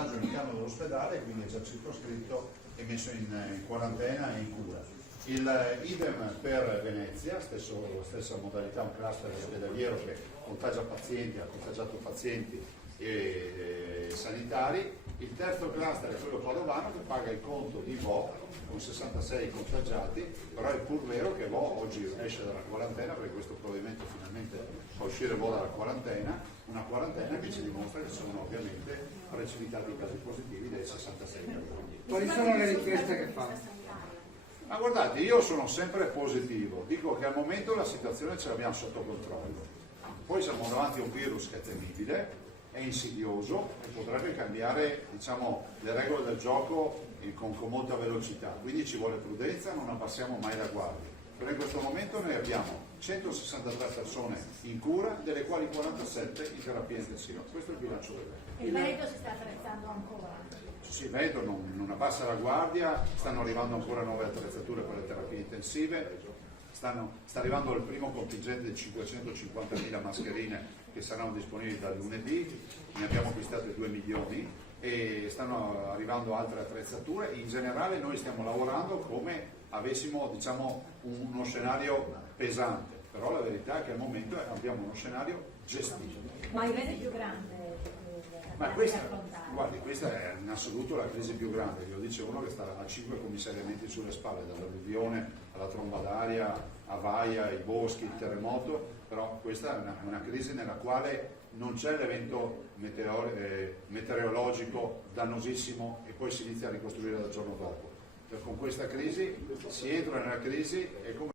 passaggio all'interno dell'ospedale, quindi è già circoscritto e messo in quarantena e in cura. Idem per Venezia, stessa modalità, un cluster ospedaliero che contagia pazienti, ha contagiato pazienti e sanitari. Il terzo cluster è quello padovano che paga il conto di Vo con 66 contagiati, però è pur vero che Vo oggi esce dalla quarantena, perché questo provvedimento finalmente fa uscire Vo dalla quarantena, una quarantena che ci dimostra che sono ovviamente precipitati i casi positivi dei 66 milioni. Quali sono le richieste che fa? Ma guardate, io sono sempre positivo, dico che al momento la situazione ce l'abbiamo sotto controllo, poi siamo davanti a un virus che è temibile, è insidioso e potrebbe cambiare, diciamo, le regole del gioco con molta velocità, quindi ci vuole prudenza, non abbassiamo mai la guardia. Però in questo momento noi abbiamo 163 persone in cura, delle quali 47 in terapia intensiva. Questo è il bilancio del Veneto. Il Veneto si sta attrezzando ancora? Sì, Veneto non abbassa la guardia, stanno arrivando ancora nuove attrezzature per le terapie intensive, sta arrivando il primo contingente di 550.000 mascherine che saranno disponibili da lunedì, ne abbiamo acquistate 2 milioni e stanno arrivando altre attrezzature. In generale noi stiamo lavorando come avessimo, diciamo, uno scenario pesante, però la verità è che al momento abbiamo uno scenario gestito. Ma il Veneto è più grande? Ma questa è in assoluto la crisi più grande, lo dice uno che sta a 5 commissariamenti sulle spalle, dall'alluvione alla tromba d'aria, a Vaia, ai boschi, il terremoto, però questa è una crisi nella quale non c'è l'evento meteorologico dannosissimo e poi si inizia a ricostruire dal giorno dopo. Con questa crisi si entra nella crisi e come